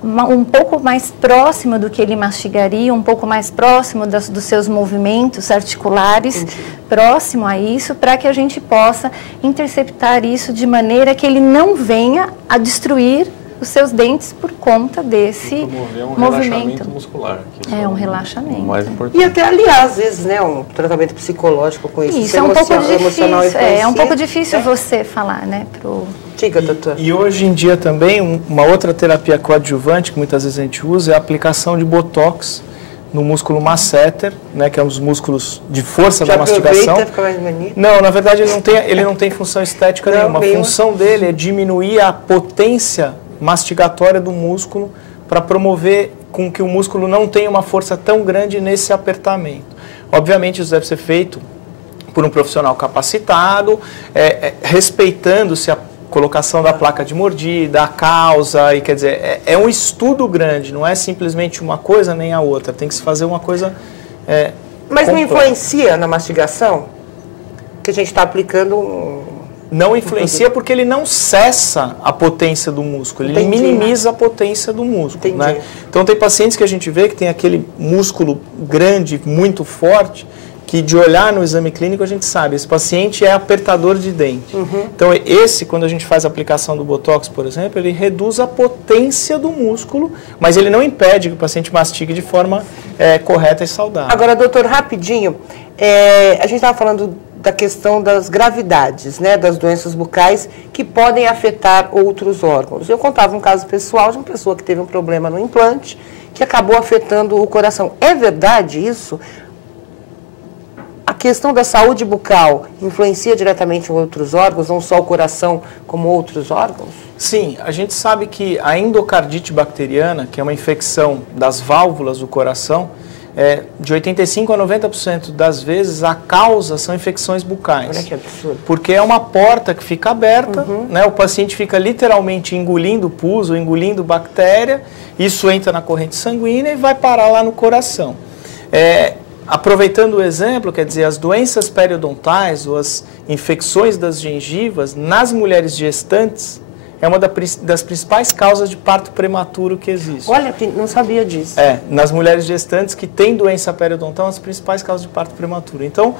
um pouco mais próximo do que ele mastigaria, um pouco mais próximo dos seus movimentos articulares, próximo a isso, para que a gente possa interceptar isso de maneira que ele não venha a destruir os seus dentes por conta desse movimento muscular. Um relaxamento. Mais importante. E até, aliás, às vezes, né, um tratamento psicológico com isso. Isso é um pouco difícil. É um pouco difícil você falar, né, Diga, doutor. E hoje em dia também, uma outra terapia coadjuvante que muitas vezes a gente usa é a aplicação de botox no músculo masseter, né, que é um dos músculos de força da mastigação. Fica mais bonito. Não, na verdade ele não tem função estética nenhuma. A função dele é diminuir a potência mastigatória do músculo para promover com que o músculo não tenha uma força tão grande nesse apertamento. Obviamente isso deve ser feito por um profissional capacitado, respeitando-se a colocação da placa de mordida, a causa, e quer dizer, é um estudo grande, não é simplesmente uma coisa nem a outra, tem que se fazer uma coisa Mas não influencia na mastigação? Que a gente está aplicando Não influencia porque ele não cessa a potência do músculo, ele minimiza a potência do músculo. Né? Então tem pacientes que a gente vê que tem aquele músculo grande, muito forte, que de olhar no exame clínico a gente sabe, esse paciente é apertador de dente. Então quando a gente faz a aplicação do Botox, por exemplo, ele reduz a potência do músculo, mas ele não impede que o paciente mastigue de forma correta e saudável. Agora, doutor, rapidinho, a gente estava falando da questão das gravidades, né, das doenças bucais que podem afetar outros órgãos. Eu contava um caso pessoal de uma pessoa que teve um problema no implante que acabou afetando o coração. É verdade isso? A questão da saúde bucal influencia diretamente em outros órgãos, não só o coração, como outros órgãos? Sim, a gente sabe que a endocardite bacteriana, que é uma infecção das válvulas do coração, de 85% a 90% das vezes a causa são infecções bucais. Olha que absurdo. Porque é uma porta que fica aberta, né, o paciente fica literalmente engolindo pus ou engolindo bactéria, isso entra na corrente sanguínea e vai parar lá no coração. Aproveitando o exemplo, quer dizer, as doenças periodontais ou as infecções das gengivas nas mulheres gestantes é uma das principais causas de parto prematuro que existe. Olha, não sabia disso. Nas mulheres gestantes que têm doença periodontal, as principais causas de parto prematuro. Então,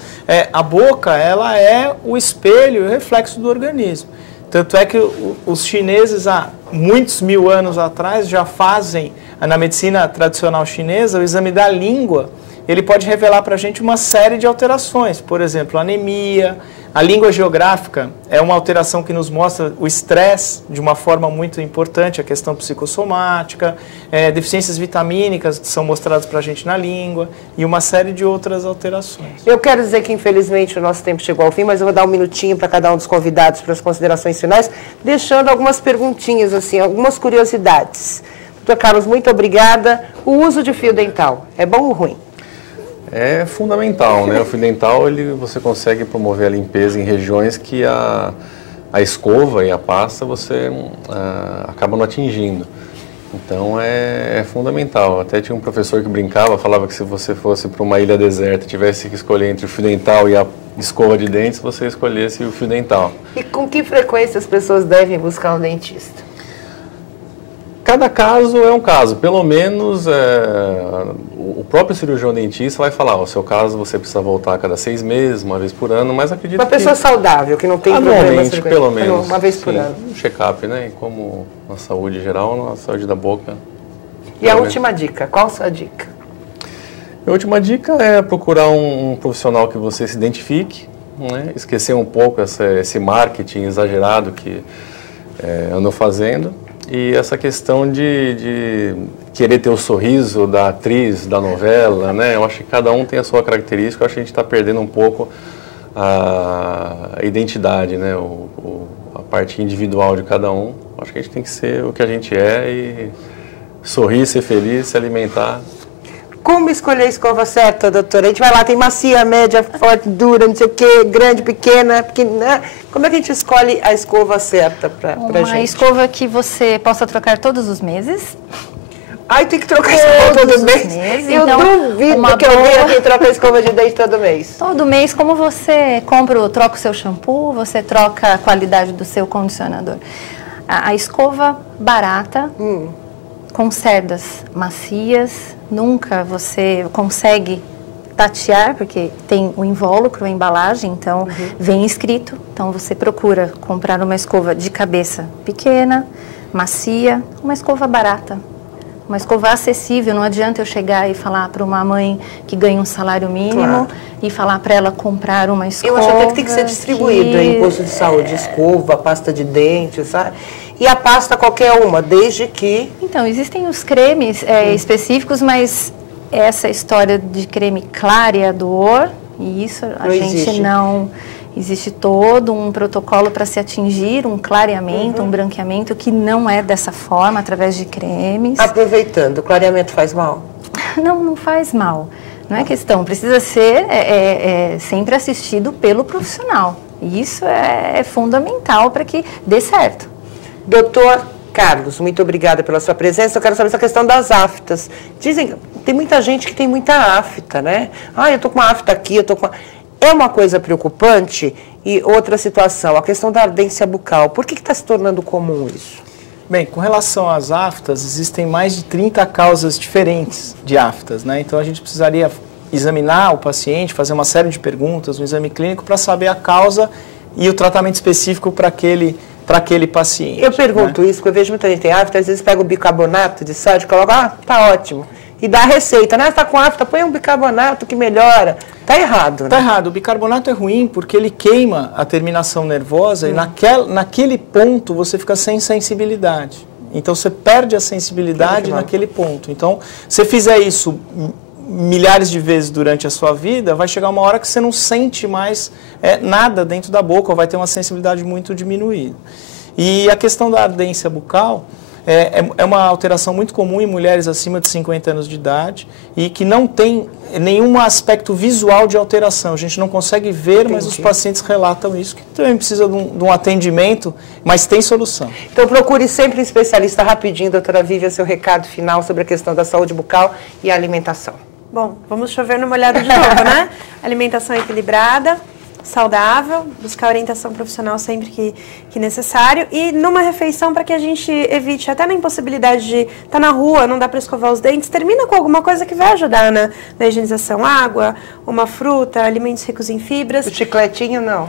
a boca, ela é o espelho e o reflexo do organismo. Tanto é que os chineses, há muitos mil anos atrás, já fazem, na medicina tradicional chinesa, o exame da língua. Ele pode revelar para a gente uma série de alterações, por exemplo, anemia. A língua geográfica é uma alteração que nos mostra o estresse de uma forma muito importante, a questão psicossomática, deficiências vitamínicas que são mostradas para a gente na língua e uma série de outras alterações. Eu quero dizer que, infelizmente, o nosso tempo chegou ao fim, mas eu vou dar um minutinho para cada um dos convidados para as considerações finais, deixando algumas perguntinhas, assim, algumas curiosidades. Doutor Carlos, muito obrigada. O uso de fio dental, é bom ou ruim? É fundamental, né? O fio dental, você consegue promover a limpeza em regiões que a escova e a pasta você acaba não atingindo. Então é fundamental. Até tinha um professor que brincava, falava que se você fosse para uma ilha deserta e tivesse que escolher entre o fio dental e a escova de dentes, você escolhesse o fio dental. E com que frequência as pessoas devem buscar um dentista? Cada caso é um caso, pelo menos o próprio cirurgião dentista vai falar, o seu caso você precisa voltar a cada 6 meses, uma vez por ano, mas acredito que... Uma pessoa saudável, que não tem problemas... pelo menos. Uma vez por ano. Um check-up, né? E como na saúde geral, na saúde da boca. E a última dica, qual a sua dica? A última dica é procurar um profissional que você se identifique, né? Esquecer um pouco esse marketing exagerado que andou fazendo. E essa questão de querer ter o sorriso da atriz, da novela, né? Eu acho que cada um tem a sua característica, eu acho que a gente está perdendo um pouco a identidade, né? A parte individual de cada um. Eu acho que a gente tem que ser o que a gente é e sorrir, ser feliz, se alimentar. Como escolher a escova certa, doutora? A gente vai lá, tem macia, média, forte, dura, não sei o quê, grande, pequena, pequena. Como é que a gente escolhe a escova certa para gente? Uma escova que você possa trocar todos os meses. Ai, tem que trocar a escova todo mês? Eu então, duvido que alguém troca a escova de dente todo mês. Todo mês, como você troca o seu shampoo, você troca a qualidade do seu condicionador. A escova barata... com cerdas macias, nunca você consegue tatear, porque tem o invólucro, a embalagem, então vem escrito. Então você procura comprar uma escova de cabeça pequena, macia, uma escova barata, uma escova acessível. Não adianta eu chegar e falar para uma mãe que ganha um salário mínimo e falar para ela comprar uma escova. Eu acho até que tem que ser distribuído em posto de saúde, escova, pasta de dente, sabe? E a pasta qualquer uma, desde que... Então, existem os cremes específicos, mas essa história de creme clareador, e isso a gente não... Existe todo um protocolo para se atingir um clareamento, um branqueamento, que não é dessa forma, através de cremes. Aproveitando, o clareamento faz mal? Não, não faz mal. Não é questão, precisa ser sempre assistido pelo profissional. E isso é fundamental para que dê certo. Doutor Carlos, muito obrigada pela sua presença. Eu quero saber essa questão das aftas. Dizem, tem muita gente que tem muita afta, né? Ah, eu tô com uma afta aqui, eu tô com... É uma coisa preocupante. E outra situação, a questão da ardência bucal. Por que está se tornando comum isso? Bem, com relação às aftas, existem mais de 30 causas diferentes de aftas, né? Então a gente precisaria examinar o paciente, fazer uma série de perguntas, um exame clínico, para saber a causa e o tratamento específico para aquele paciente. Eu pergunto isso, porque eu vejo muita gente tem afta, às vezes pega o bicarbonato de sódio e coloca, tá ótimo. E dá a receita, né? Você tá com afta, põe um bicarbonato que melhora. Tá errado, né? Tá errado. O bicarbonato é ruim porque ele queima a terminação nervosa e naquele ponto você fica sem sensibilidade. Então você perde a sensibilidade naquele ponto. Então, se você fizer isso milhares de vezes durante a sua vida, vai chegar uma hora que você não sente mais nada dentro da boca, ou vai ter uma sensibilidade muito diminuída. E a questão da ardência bucal é uma alteração muito comum em mulheres acima de 50 anos de idade e que não tem nenhum aspecto visual de alteração. A gente não consegue ver, mas os pacientes relatam isso, que também precisa de um atendimento, mas tem solução. Então procure sempre um especialista. Rapidinho, doutora Vívia, seu recado final sobre a questão da saúde bucal e a alimentação. Bom, vamos chover no molhado de novo, né? Alimentação equilibrada, saudável, buscar orientação profissional sempre que necessário e numa refeição para que a gente evite até na impossibilidade de estar na rua, não dá para escovar os dentes, termina com alguma coisa que vai ajudar na higienização, água, uma fruta, alimentos ricos em fibras. O chicletinho não.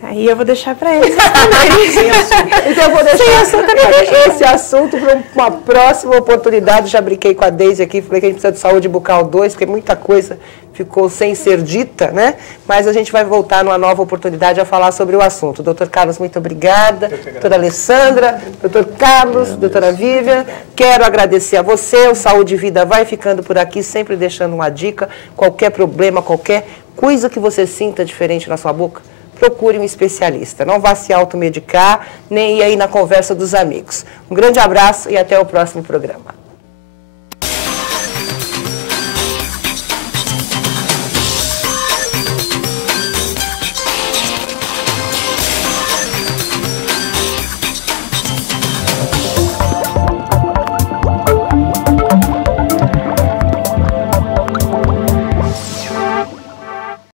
Aí eu vou deixar para eles também. Então eu vou deixar esse assunto para uma próxima oportunidade. Já brinquei com a Deise aqui, falei que a gente precisa de saúde bucal 2, porque muita coisa ficou sem ser dita, né? Mas a gente vai voltar numa nova oportunidade a falar sobre o assunto. Doutor Carlos, muito obrigada. Doutora Alessandra, doutor Carlos, doutora Vívia, quero agradecer a você. O Saúde e Vida vai ficando por aqui, sempre deixando uma dica. Qualquer problema, qualquer coisa que você sinta diferente na sua boca, procure um especialista. Não vá se automedicar, nem ir aí na conversa dos amigos. Um grande abraço e até o próximo programa.